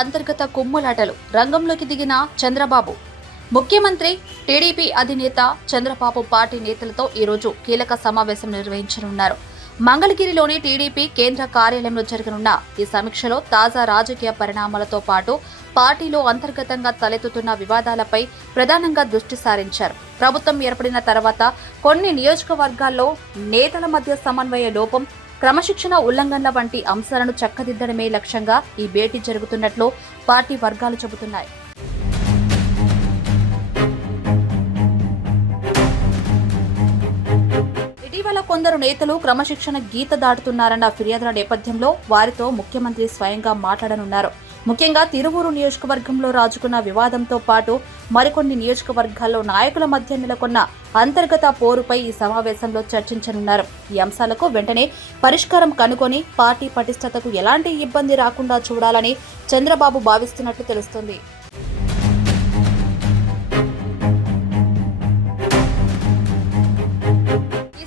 అంతర్గత కుమ్ములాటలు రంగంలోకి దిగిన చంద్రబాబు. ముఖ్యమంత్రి, టీడీపీ అధినేత చంద్రబాబు పార్టీ నేతలతో ఈరోజు కీలక సమావేశం నిర్వహించనున్నారు. మంగళగిరిలోని టీడీపీ కేంద్ర కార్యాలయంలో జరగనున్న ఈ సమీక్షలో తాజా రాజకీయ పరిణామాలతో పాటు పార్టీలో అంతర్గతంగా తలెత్తుతున్న వివాదాలపై ప్రధానంగా దృష్టి సారించారు. ప్రభుత్వం ఏర్పడిన తర్వాత కొన్ని నియోజకవర్గాల్లో నేతల మధ్య సమన్వయ లోపం, క్రమశిక్షణ ఉల్లంఘనల వంటి అంశాలను చక్కదిద్దడమే లక్ష్యంగా ఈ భేటీ జరుగుతున్నట్లు పార్టీ వర్గాలు చెబుతున్నాయి. ఇటీవల కొందరు నేతలు క్రమశిక్షణ గీత దాటుతున్నారన్న ఫిర్యాదుల నేపథ్యంలో వారితో ముఖ్యమంత్రి స్వయంగా మాట్లాడనున్నారు. ముఖ్యంగా తిరువూరు నియోజకవర్గంలో రాజుకున్న వివాదంతో పాటు మరికొన్ని నియోజకవర్గాల్లో నాయకుల మధ్య నెలకొన్న అంతర్గత పోరుపై ఈ సమావేశంలో చర్చించనున్నారు. ఈ అంశాలకు వెంటనే పరిష్కారం కనుగొని పార్టీ పటిష్టతకు ఎలాంటి ఇబ్బంది రాకుండా చూడాలని చంద్రబాబు భావిస్తున్నట్లు తెలుస్తోంది.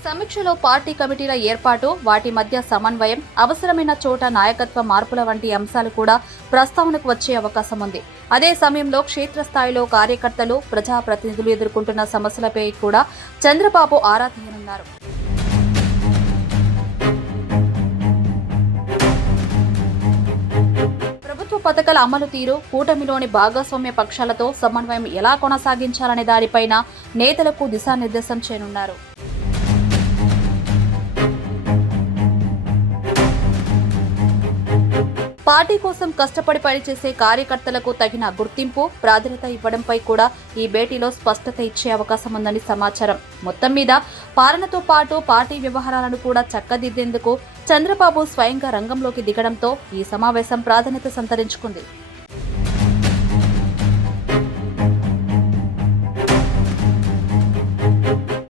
సమీక్షలో పార్టీ కమిటీల ఏర్పాటు, వాటి మధ్య సమన్వయం, అవసరమైన చోట నాయకత్వ మార్పుల వంటి అంశాలు కూడా ప్రస్తావనకు వచ్చే అవకాశం ఉంది. అదే సమయంలో క్షేత్రస్థాయిలో కార్యకర్తలు, ప్రజాప్రతినిధులు ఎదుర్కొంటున్న సమస్యలపై కూడా చంద్రబాబు ఆరా తీయనున్నారు. ప్రభుత్వ పథకాల అమలు తీరు, కూటమిలోని భాగస్వామ్య పక్షాలతో సమన్వయం ఎలా కొనసాగించాలనే దానిపైన నేతలకు దిశానిర్దేశం చేయనున్నారు. పార్టీ కోసం కష్టపడి పనిచేసే కార్యకర్తలకు తగిన గుర్తింపు, ప్రాధాన్యత ఇవ్వడంపై కూడా ఈ భేటీలో స్పష్టత ఇచ్చే అవకాశం ఉందని సమాచారం. మొత్తం మీద పాలనతో పాటు పార్టీ వ్యవహారాలను కూడా చక్కదిద్దేందుకు చంద్రబాబు స్వయంగా రంగంలోకి దిగడంతో ఈ సమావేశం ప్రాధాన్యత సంతరించుకుంది.